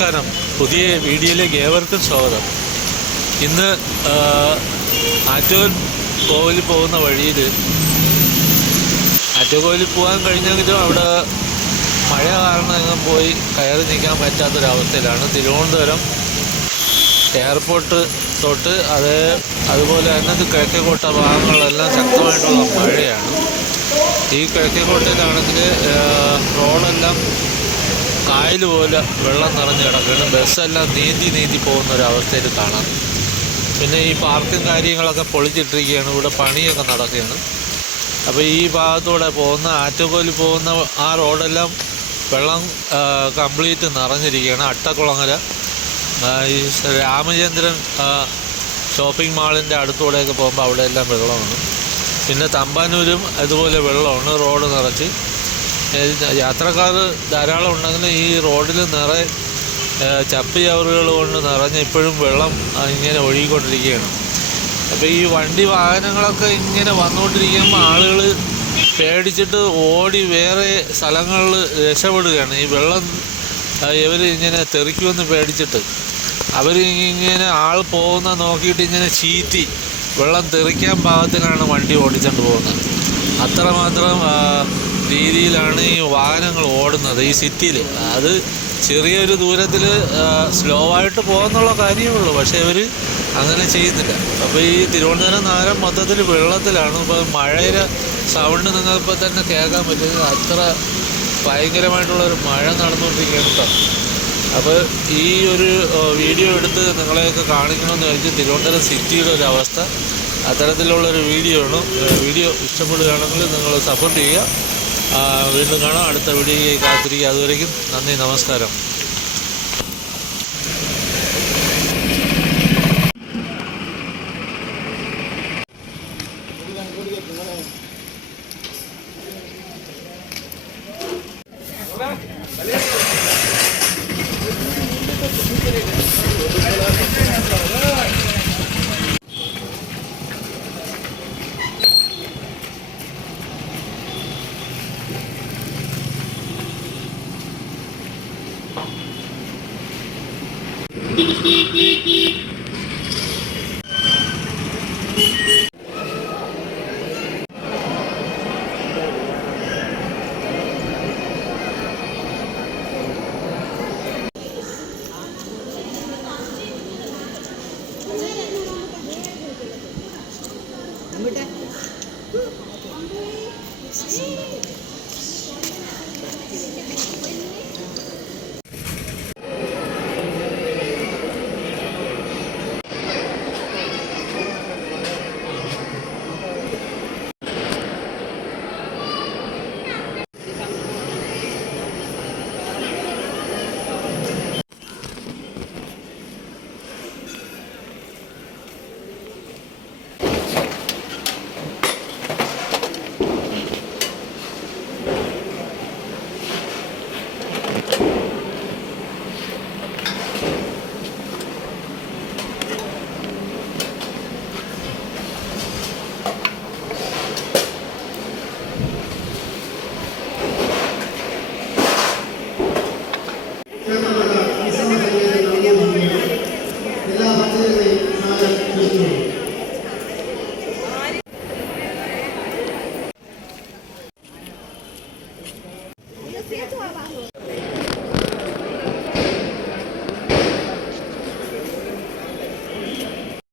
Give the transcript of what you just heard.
നമസ്കാരം. പുതിയ വീഡിയോയിലേക്ക് ഏവർക്കും സ്വാഗതം. ഇന്ന് ആറ്റുകോൽ കോവിലിൽ പോകുന്ന വഴിയിൽ ആറ്റുകോവിലിൽ പോകാൻ കഴിഞ്ഞെങ്കിലും അവിടെ മഴ കാരണം എങ്ങും പോയി കയറി നിൽക്കാൻ പറ്റാത്തൊരവസ്ഥയിലാണ്. തിരുവനന്തപുരം എയർപോർട്ട് തൊട്ട് അതുപോലെ തന്നെ കിഴക്കേക്കോട്ട ഭാഗങ്ങളിലെല്ലാം ശക്തമായിട്ടുള്ള മഴയാണ്. ഈ കിഴക്കേക്കോട്ടയിലാണെങ്കിൽ റോഡെല്ലാം കായൽ പോലെ വെള്ളം നിറഞ്ഞ് കിടക്കുകയാണ്. ബസ്സെല്ലാം നീന്തി പോകുന്നൊരവസ്ഥയിൽ കാണാം. പിന്നെ ഈ പാർക്കും കാര്യങ്ങളൊക്കെ പൊളിച്ചിട്ടിരിക്കുകയാണ്. ഇവിടെ പണിയൊക്കെ നടക്കുകയാണ്. അപ്പോൾ ഈ ഭാഗത്തൂടെ പോകുന്ന ആറ്റുകോലിൽ പോകുന്ന ആ റോഡെല്ലാം വെള്ളം കംപ്ലീറ്റ് നിറഞ്ഞിരിക്കുകയാണ്. അട്ടക്കുളങ്ങര ഈ രാമചന്ദ്രൻ ഷോപ്പിംഗ് മാളിൻ്റെ അടുത്തൂടെയൊക്കെ പോകുമ്പോൾ അവിടെയെല്ലാം വെള്ളമാണ്. പിന്നെ തമ്പാനൂരും അതുപോലെ വെള്ളമാണ്. റോഡ് നിറച്ച് യാത്രക്കാർ ധാരാളം ഉണ്ടെങ്കിൽ ഈ റോഡിൽ നിറയെ ചപ്പ് ചവറുകൾ കൊണ്ട് നിറഞ്ഞ് ഇപ്പോഴും വെള്ളം ഇങ്ങനെ ഒഴുകിക്കൊണ്ടിരിക്കുകയാണ്. അപ്പോൾ ഈ വാഹനങ്ങളൊക്കെ ഇങ്ങനെ വന്നുകൊണ്ടിരിക്കുമ്പോൾ ആളുകൾ പേടിച്ചിട്ട് ഓടി വേറെ സ്ഥലങ്ങളിൽ രക്ഷപ്പെടുകയാണ്. ഈ വെള്ളം ഇവർ ഇങ്ങനെ തെറിക്കുമെന്ന് പേടിച്ചിട്ട് അവർ ഇങ്ങനെ ആൾ പോകുന്ന നോക്കിയിട്ട് ഇങ്ങനെ ചീറ്റി വെള്ളം തെറിക്കാൻ പാകത്തിനാണ് വണ്ടി ഓടിച്ചുകൊണ്ട് പോകുന്നത്. അത്രമാത്രം രീതിയിലാണ് ഈ വാഹനങ്ങൾ ഓടുന്നത് ഈ സിറ്റിയിൽ. അത് ചെറിയൊരു ദൂരത്തിൽ സ്ലോ ആയിട്ട് പോകുന്നുള്ള കാര്യമേ ഉള്ളൂ. പക്ഷേ ഇവർ അങ്ങനെ ചെയ്യുന്നില്ല. അപ്പോൾ ഈ തിരുവനന്തപുരം നഗരം മൊത്തത്തിൽ വെള്ളത്തിലാണ്. ഇപ്പോൾ മഴയുടെ സൗണ്ട് നിങ്ങളിപ്പോൾ തന്നെ കേൾക്കാൻ പറ്റുന്നത്. അത്ര ഭയങ്കരമായിട്ടുള്ളൊരു മഴ നടന്നുകൊണ്ടിരിക്കുകയാണ് കേട്ടോ. അപ്പോൾ ഈ ഒരു വീഡിയോ എടുത്ത് നിങ്ങളെയൊക്കെ കാണിക്കണമെന്ന് വിചാരിച്ച് തിരുവനന്തപുരം സിറ്റിയുടെ ഒരു അവസ്ഥ അത്തരത്തിലുള്ളൊരു വീഡിയോ ആണ്. വീഡിയോ ഇഷ്ടപ്പെടുകയാണെങ്കിൽ നിങ്ങൾ സപ്പോർട്ട് ചെയ്യുക. വീണ്ടും കാണാം. അടുത്ത വീഡിയോയിൽ കാത്തിരിക്കുക. അതുവരേക്കും നന്ദി, നമസ്കാരം. Thank you.